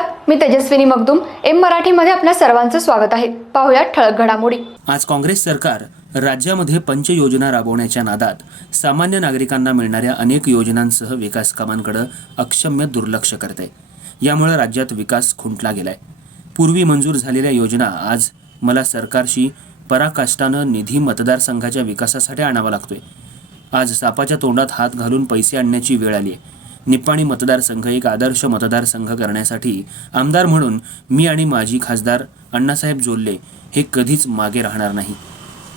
नमस्कार मी तेजस्विनी मगदुम. एम मराठीमध्ये आपल्या सर्वांचं स्वागत आहे. पाहुयात ठळक घडामोडी. आज काँग्रेस सरकार राज्यामध्ये पंचयोजना राबवण्याच्या नादात सामान्य नागरिकांना मिळणाऱ्या अनेक योजनांसह विकास कामांकडे अक्षम्य दुर्लक्ष करते यामुळे राज्यात विकास खुंटला गेलाय. पूर्वी मंजूर झालेल्या योजना आज मला सरकारशी पराकाष्टानं निधी मतदारसंघाच्या विकासासाठी आणावा लागतोय. आज सापाच्या तोंडात हात घालून पैसे आणण्याची वेळ आली आहे निप्पाणी मतदारसंघ एक आदर्श मतदारसंघ करण्यासाठी आमदार म्हणून मी आणि माजी खासदार अण्णासाहेब जोल्ले हे कधीच मागे राहणार नाही.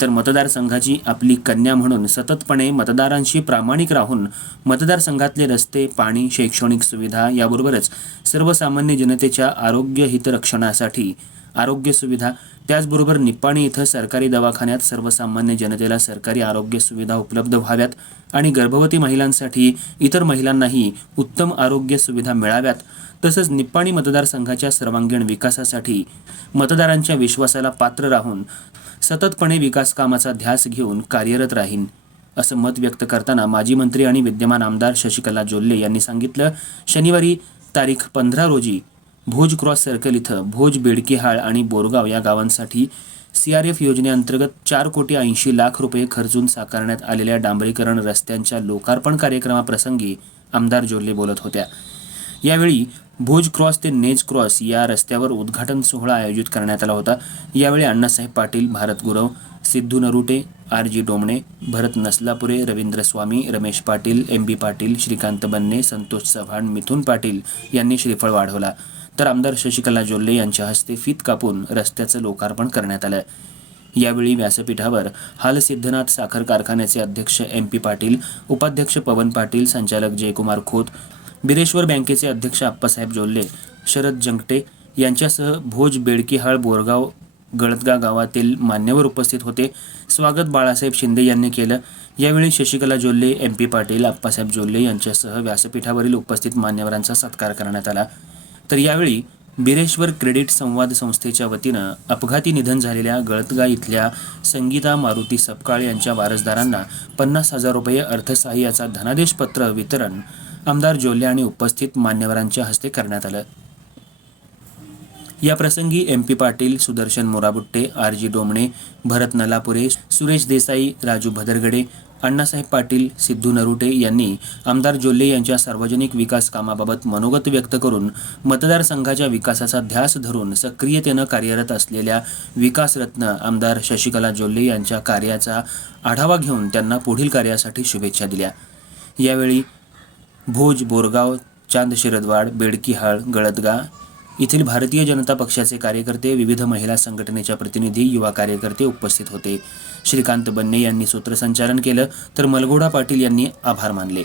तर मतदारसंघाची आपली कन्या म्हणून सततपणे मतदारांशी प्रामाणिक राहून मतदारसंघातले रस्ते पाणी शैक्षणिक सुविधा याबरोबरच सर्वसामान्य जनतेच्या आरोग्य हितरक्षणासाठी आरोग्य सुविधा. त्याचबरोबर निप्पाणी इथं सरकारी दवाखान्यात सर्वसामान्य जनतेला सरकारी आरोग्य सुविधा उपलब्ध व्हाव्यात आणि गर्भवती महिलांसाठी इतर महिलांनाही उत्तम आरोग्य सुविधा मिळाव्यात. तसंच निप्पाणी मतदारसंघाच्या सर्वांगीण विकासासाठी मतदारांच्या विश्वासाला पात्र राहून सततपणे विकास कामाचा ध्यास घेऊन कार्यरत राहीन असं मत व्यक्त करताना माजी मंत्री आणि विद्यमान आमदार शशिकला जोल्ले यांनी सांगितलं. शनिवारी तारीख पंधरा रोजी भोज क्रॉस सर्कल इथं भोज बेडकेहाळ आणि बोरगाव या गावांसाठी सी आर एफ योजनेअंतर्गत चार कोटी ऐंशी लाख रुपये खर्चून साकारण्यात आलेल्या डांबरीकरण रस्त्यांच्या लोकार्पण कार्यक्रमाप्रसंगी आमदार जोल्ले बोलत होत्या. यावेळी भोज क्रॉस ते नेज क्रॉस या रस्त्यावर उद्घाटन सोहळा आयोजित करण्यात आला होता. यावेळी Annasaheb Patil Bharat Gurav Siddhu Narute R G Domne Bharat Naslapure Ravindra Swami Ramesh Patil M B Patil Shrikant Banne Santosh Chavan मिथुन पाटील यांनी श्रीफळ वाढवला. तर आमदार शशिकला जोल्ले यांच्या हस्ते फीत कापून रस्त्याचं लोकार्पण करण्यात आलं. यावेळी व्यासपीठावर हाल सिद्धनाथ साखर कारखान्याचे अध्यक्ष एम पी पाटील उपाध्यक्ष पवन पाटील संचालक जयकुमार खोत बिरेश्वर बँकेचे अध्यक्ष आप्पासाहेब जोल्ले शरद जंगटे यांच्यासह भोज बेडकीहाळ बोरगाव गळदगा गावातील मान्यवर उपस्थित होते. स्वागत बाळासाहेब शिंदे यांनी केलं. यावेळी शशिकला जोल्ले एम पी पाटील आप्पासाहेब जोल्ले यांच्यासह व्यासपीठावरील उपस्थित मान्यवरांचा सत्कार करण्यात आला. तर यावेळी बिरेश्वर क्रेडिट संवाद संस्थेच्या वतीनं अपघाती निधन झालेल्या गळतगा इथल्या संगीता मारुती सपकाळ यांच्या वारसदारांना पन्नास हजार रुपये अर्थसहाय्याचा धनादेश पत्र वितरण आमदार जोल्ले आणि उपस्थित मान्यवरांच्या हस्ते करण्यात आलं. या प्रसंगी M P Patil Sudarshan Morabutte R G Domne Bharat Nalapure Suresh Desai Raju Bhadargade Annasaheb Patil Siddhu Narute यांनी आमदार जोल्ले यांच्या सार्वजनिक विकास कामाबाबत मनोगत व्यक्त करून मतदारसंघाच्या विकासाचा ध्यास धरून सक्रियतेनं कार्यरत असलेल्या विकासरत्न आमदार शशिकला जोल्ले यांच्या कार्याचा आढावा घेऊन त्यांना पुढील कार्यासाठी शुभेच्छा दिल्या. यावेळी भोज बोरगाव चांद शिरदवाड बेडकीहाळ गळदगा येथील भारतीय जनता पक्षाचे कार्यकर्ते विविध महिला संघटनेच्या प्रतिनिधी युवा कार्यकर्ते उपस्थित होते. श्रीकांत बन्ने यांनी सूत्रसंचालन केलं तर मलगोडा पाटील यांनी आभार मानले.